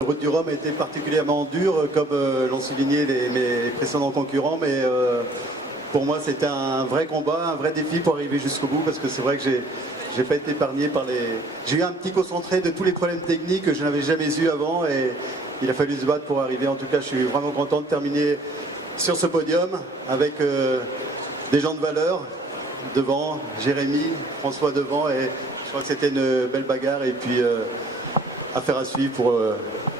La route du Rhum a été particulièrement dure, comme l'ont souligné mes précédents concurrents, mais pour moi c'était un vrai combat, un vrai défi pour arriver jusqu'au bout, parce que c'est vrai que j'ai pas été épargné par les... J'ai eu un petit concentré de tous les problèmes techniques que je n'avais jamais eu avant, et il a fallu se battre pour arriver. En tout cas, je suis vraiment content de terminer sur ce podium avec des gens de valeur devant, Jérémy, François devant, et je crois que c'était une belle bagarre, et puis affaire à suivre pour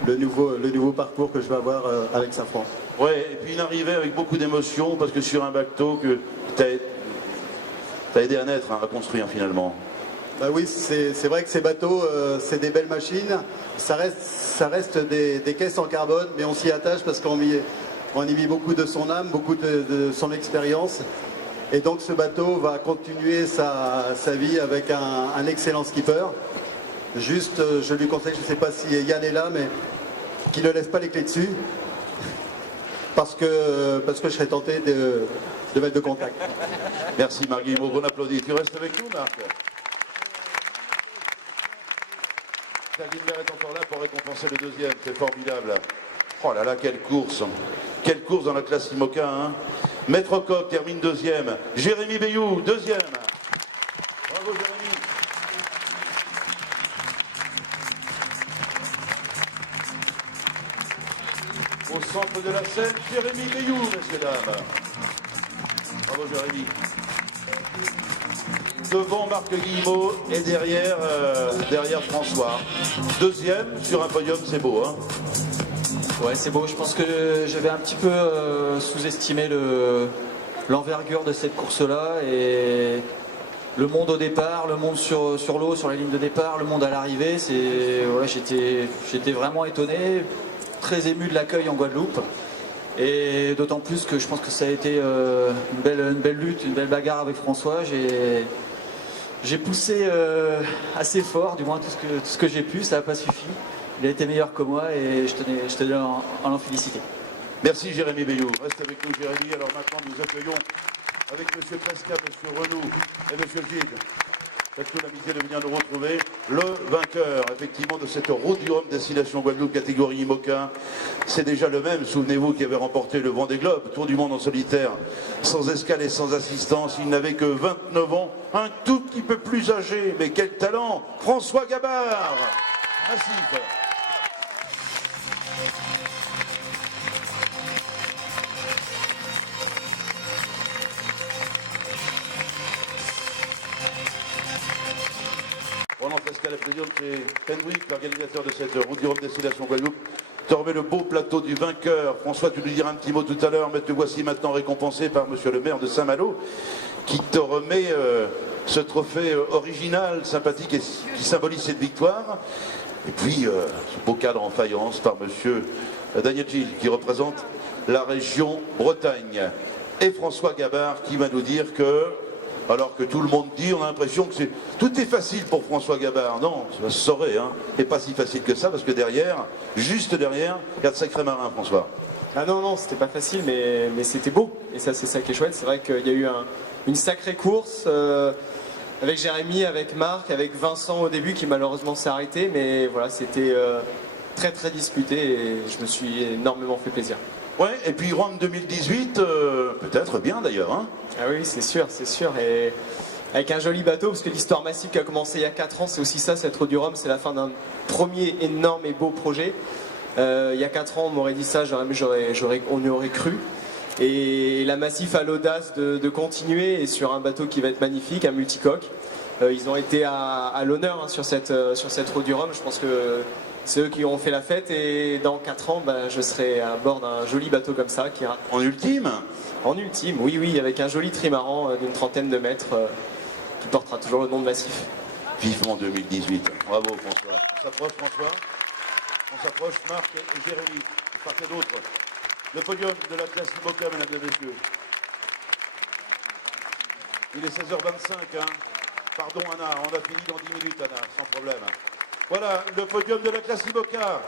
le nouveau parcours que je vais avoir avec Safran. Ouais, et puis une arrivée avec beaucoup d'émotion, parce que sur un bateau que t'as aidé à naître, hein, à construire finalement. Bah oui, c'est vrai que ces bateaux, c'est des belles machines. Ça reste des caisses en carbone, mais on s'y attache parce qu'on y met beaucoup de son âme, beaucoup de son expérience. Et donc ce bateau va continuer sa vie avec un excellent skipper. Juste, je lui conseille, je ne sais pas si Yann est là, mais qu'il ne laisse pas les clés dessus. Parce que je serais tenté de mettre de contact. Merci Marc Guillemot, on applaudit. Tu restes avec nous, Marc? Guilbert est encore là pour récompenser le deuxième, c'est formidable. Oh là là, quelle course! Quelle course dans la classe IMOCA, hein. Maître Coq termine deuxième. Jérémy Bayou, deuxième. Bravo Jérémy. Au centre de la scène, Jérémy Bayou, messieurs, dames. Bravo Jérémy. Devant Marc Guillemot et derrière François. Deuxième sur un podium, c'est beau, hein? Ouais, c'est beau. Je pense que j'avais un petit peu sous-estimé l'envergure de cette course-là, et le monde au départ, le monde sur l'eau, sur la ligne de départ, le monde à l'arrivée. Voilà, j'étais vraiment étonné, très ému de l'accueil en Guadeloupe. Et d'autant plus que je pense que ça a été une belle lutte, une belle bagarre avec François. J'ai poussé assez fort, du moins tout ce que j'ai pu, ça n'a pas suffi. Il a été meilleur que moi et je tenais à l'en féliciter. Merci Jérémy Bayou. Reste avec nous Jérémy. Alors maintenant nous accueillons avec M. Pascal, M. Renou et M. Gilles. Faites tout l'amitié de venir nous retrouver le vainqueur, effectivement, de cette route du Rhum destination Guadeloupe, catégorie IMOCA. C'est déjà le même, souvenez-vous, qui avait remporté le Vendée Globe, Tour du monde en solitaire, sans escale et sans assistance. Il n'avait que 29 ans, un tout petit peu plus âgé, mais quel talent! François Gabard, massif. Roland Pascal Applaudit, c'est Fenwick, l'organisateur de cette route du Rhum destination Guadeloupe. Te remet le beau plateau du vainqueur. François, tu nous diras un petit mot tout à l'heure, mais te voici maintenant récompensé par monsieur le maire de Saint-Malo, qui te remet ce trophée original, sympathique et qui symbolise cette victoire. Et puis, ce beau cadre en faïence par monsieur Daniel Gilles, qui représente la région Bretagne. Et François Gabard, qui va nous dire que, alors que tout le monde dit, on a l'impression que tout est facile pour François Gabard. Non, ça se saurait, hein. Et pas si facile que ça, parce que derrière, juste derrière, il y a de sacrés marins, François. Ah non, c'était pas facile, mais c'était beau. Et ça, c'est ça qui est chouette. C'est vrai qu'il y a eu une sacrée course avec Jérémy, avec Marc, avec Vincent au début, qui malheureusement s'est arrêté. Mais voilà, c'était très très disputé et je me suis énormément fait plaisir. Ouais, et puis Rome 2018, peut-être bien d'ailleurs, hein. Ah oui, c'est sûr. Et avec un joli bateau, parce que l'histoire massive qui a commencé il y a 4 ans, c'est aussi ça, cette route du Rhum, c'est la fin d'un premier énorme et beau projet. Il y a 4 ans, on m'aurait dit ça, on y aurait cru. Et la Massif a l'audace de continuer, et sur un bateau qui va être magnifique, un multicoque. Ils ont été à l'honneur, hein, sur cette route du Rhum. Je pense que c'est eux qui ont fait la fête, et dans 4 ans, je serai à bord d'un joli bateau comme ça. En ultime? En ultime, oui, avec un joli trimaran d'une 30aine de mètres qui portera toujours le nom de Massif. Vivement 2018. Bravo François. On s'approche François. On s'approche Marc et Jérémy. Et part et d'autres. Le podium de la classe IMOCA, mesdames et messieurs. Il est 16h25. Hein. Pardon Anna, on a fini dans 10 minutes Anna, sans problème. Voilà, le podium de la classe IMOCA.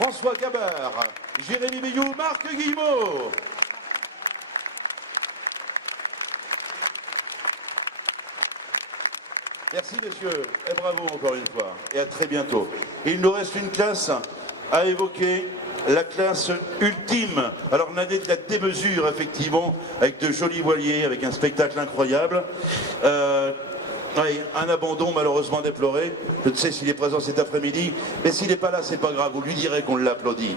François Gabard, Jérémy Bayou, Marc Guillemot. Merci messieurs, et bravo encore une fois, et à très bientôt. Il nous reste une classe à évoquer, la classe ultime. Alors l'année de la démesure, effectivement, avec de jolis voiliers, avec un spectacle incroyable. Oui, un abandon malheureusement déploré. Je ne sais s'il est présent cet après-midi, mais s'il n'est pas là, c'est pas grave, vous lui direz qu'on l'applaudit.